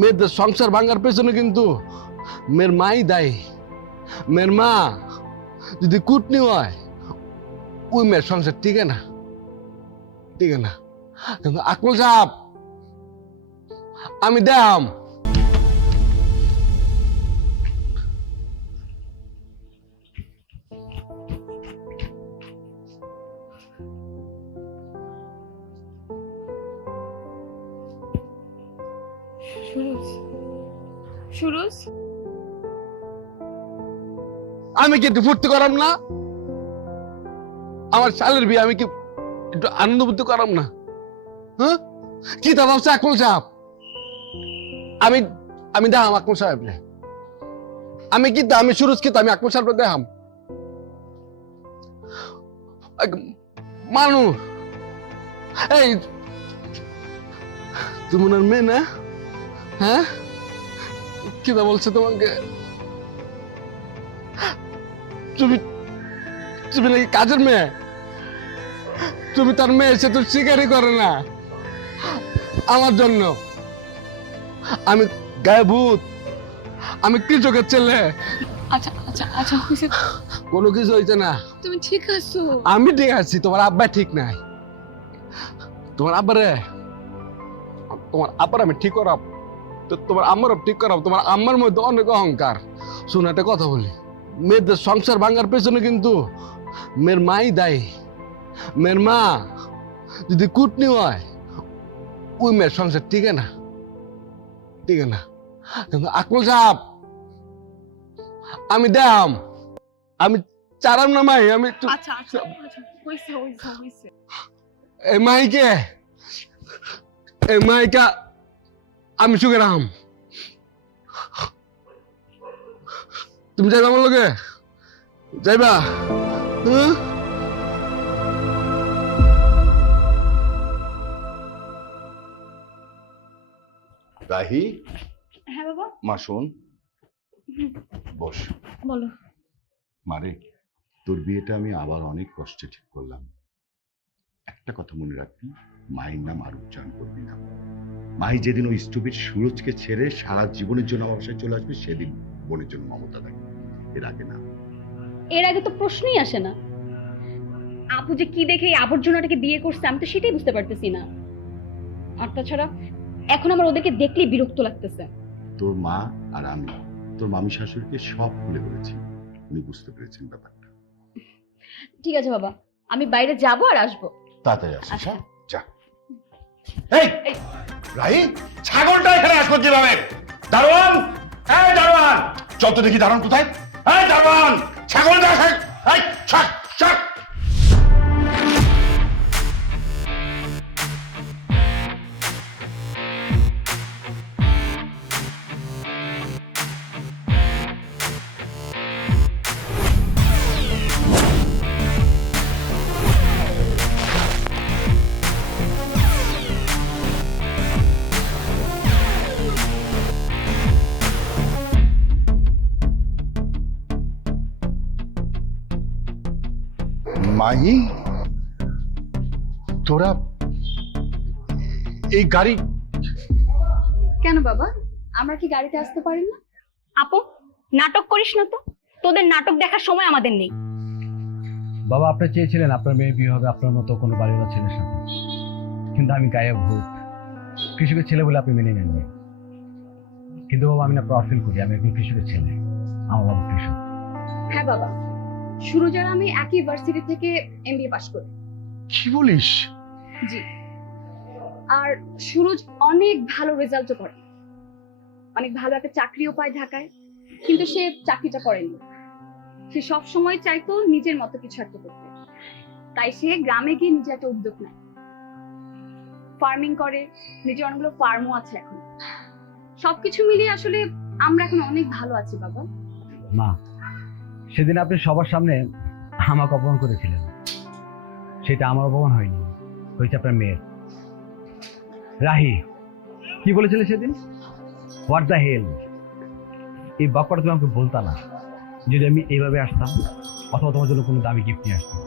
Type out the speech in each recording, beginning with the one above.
মেয়েদের সংসার ভাঙার পেছনে কিন্তু মেয়ের মাই দায়ী। মেয়ের মা যদি কুটনি হয়, ওই মেয়ের সংসার টিকে না টিকে না। কিন্তু আকমল সাহেব, আমি দেখাম। সুরজ। আমি কি ফুর্তি করাম না। আমার শালের বিয়ে আমি কি একটু আনন্দ ফুর্তি করাম না? হ্যাঁ? কি তা ভাবছে আকমল সাহেব? আমি আমি দেখাম আকমল সাহেব আমি কি আমি সুরজ কি আমি আকমল সাহেব দেখাম? মানুষ। এই, তুমি ওনার মেয়ে না? হ্যাঁ? কি তা বলছে তোমাকে? তুমি তুমি নাকি কাজের মেয়ে? তুমি তার মেয়ে সে তো স্বীকারই করে না। আমার জন্য। আমি গায়ে ভূত। আমি কৃষকের ছেলে? আচ্ছা আচ্ছা আচ্ছা কোনো কিছু হয়েছে না। তুমি ঠিক আছো? আমি ঠিক আছি তোমার আব্বা ঠিক নাই। তোমার আব্বারে তোমার আব্বার আমি ঠিক করাব। তো তোমার আম্মারও ঠিক করাব তোমার আম্মার মধ্যে অনেক অহংকার। শোনো একটা কথা বলি। মেয়েদের সংসার ভাঙার পেছনে কিন্তু মেয়ের মাই দায়ী। মেয়ের মা যদি কুটনি হয় ওই মেয়ের সংসার টিকে না। টিকে না। কিন্তু আকমল সাহেব আমি দেখাম। আমি চারাম না মাই আমি একটু আচ্ছা আচ্ছা আচ্ছা। এই মাইকে এই মাইকা আমি সুখে রাম তুমি যাইবা আমার লগে? যাইবা? হ্যাঁ? রাহি? হ্যাঁ বাবা। মা শোন। বস। বলো। মারে তোর বিয়েটা আমি আবার অনেক কষ্টে ঠিক করলাম। একটা কথা মনে রাখবি মায়ের নাম আর উচ্চারণ করবি না। মাই যেদিন ওই স্টুপিড সুরজকে ছেড়ে সারা জীবনের জন্য আমার বাসায় চলে আসবে সেদিন বোনের জন্য মমতা দেখবে এর আগে না। এর আগে তো প্রশ্নই আসে না। আপু যে কি দেখে এই আবর্জনাটাকে বিয়ে করছে আমি তো সেটাই বুঝতে পারতেছি না। আর তাছাড়া এখন আমার ওদেরকে দেখলেই বিরক্ত লাগতেছে। তোর মা আর আমি তোর মামি শাশুড়িকে সব খুলে বলেছি উনি বুঝতে পেরেছেন ব্যাপারটা। ঠিক আছে বাবা আমি বাইরে যাব আর আসব। তাড়াতাড়ি আসিস আচ্ছা। হ্যাঁ যা এই। রাহি, ছাগলটা এখানে আসব কীভাবে? দারোয়ান? এই দারোয়ান! চল তো দেখি দারোয়ান কোথায়? এই দারোয়ান! ছাগলটা এই ছাক মাহি তোরা এই গাড়ি কেন বাবা? আমরা কি গাড়িতে আসতে পারি না? আপু নাটক করিস না তো? তোদের নাটক দেখার সময় আমাদের নেই। বাবা আপনি চেয়েছিলেন আপনার মেয়ে বিয়ে হবে আপনার মতো কোনো বাড়িওয়ালা ছেলের সাথে। কিন্তু আমি গায়ে ভূত। কৃষকের ছেলে বলে আপনি মেনে নেননি। কিন্তু বাবা আমি না প্রাউড ফিল করি। আমি একজন কৃষকের ছেলে। আমার বাবা কৃষক। হ্যাঁ বাবা। সুরজ আর আমি একই ইউনিভার্সিটি থেকে এমবিএ পাশ করি। কি বলিস? জি। আর সুরজ অনেক ভালো রেজাল্টও করে। অনেক ভালো একটা চাকরিও পায় ঢাকায় কিন্তু সে চাকরিটা করেনি। সে সব সময় চাইতো নিজের মতো কিছু একটা করতে। তাই সে গ্রামে গিয়ে নিজে একটা উদ্যোগ নেয়। ফার্মিং করে নিজের অনেকগুলো ফার্মও আছে এখন। সবকিছু মিলিয়ে আসলে আমরা এখন অনেক ভালো আছি বাবা। মা সেদিন আপনি সবার সামনে আমাকে অপমান করেছিলেন। সেটা আমার অপমান হয়নি, হয়েছে আপনার মেয়ের। রাহি, কি বলেছিলে সেদিন? হোয়াট দ্য হেল এই বাক্যটা তুমি আমাকে বলতা না। যদি আমি এইভাবে আসতাম, অথবা তোমার জন্য কোনো দামি গিফট নিয়ে আসতাম।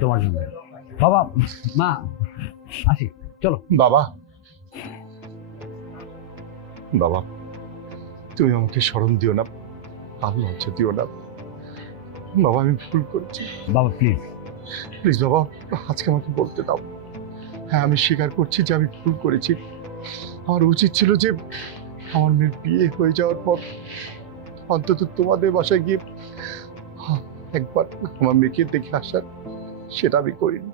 তোমার জন্য। বাবা মা আসি চলো। বাবা। বাবা তুমি আমাকে স্মরণ দিও না আর লজ্জা দিও না। বাবা আমি ভুল করেছি। বাবা প্লিজ প্লিজ বাবা আজকে আমাকে বলতে দাও। হ্যাঁ আমি স্বীকার করছি যে আমি ভুল করেছি। আমার উচিত ছিল যে আমার মেয়ের বিয়ে হয়ে যাওয়ার পর অন্তত তোমাদের বাসায় গিয়ে একবার আমার মেয়েকে দেখে আসার সেটা আমি করিনি।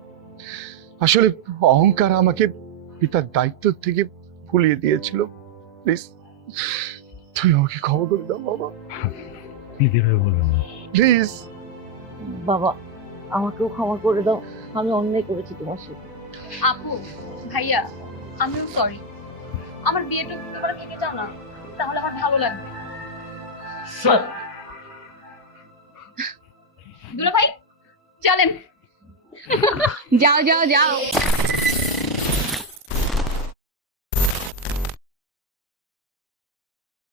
আসলে অহংকার আমাকে পিতার দায়িত্ব থেকে ভুলিয়ে দিয়েছিল। প্লিজ তুমি আমাকে ক্ষমা করে দাও বাবা। প্লিজ। বাবা আমাকেও ক্ষমা করে দাও। আমি অন্যায় করেছি তোমার সাথে। আপু ভাইয়া আমিও সরি আমার বিয়েটা তোমরা থেকে যাও না। তাহলে আমার ভালো লাগবে। দুলা ভাই চলেন যাও যাও যাও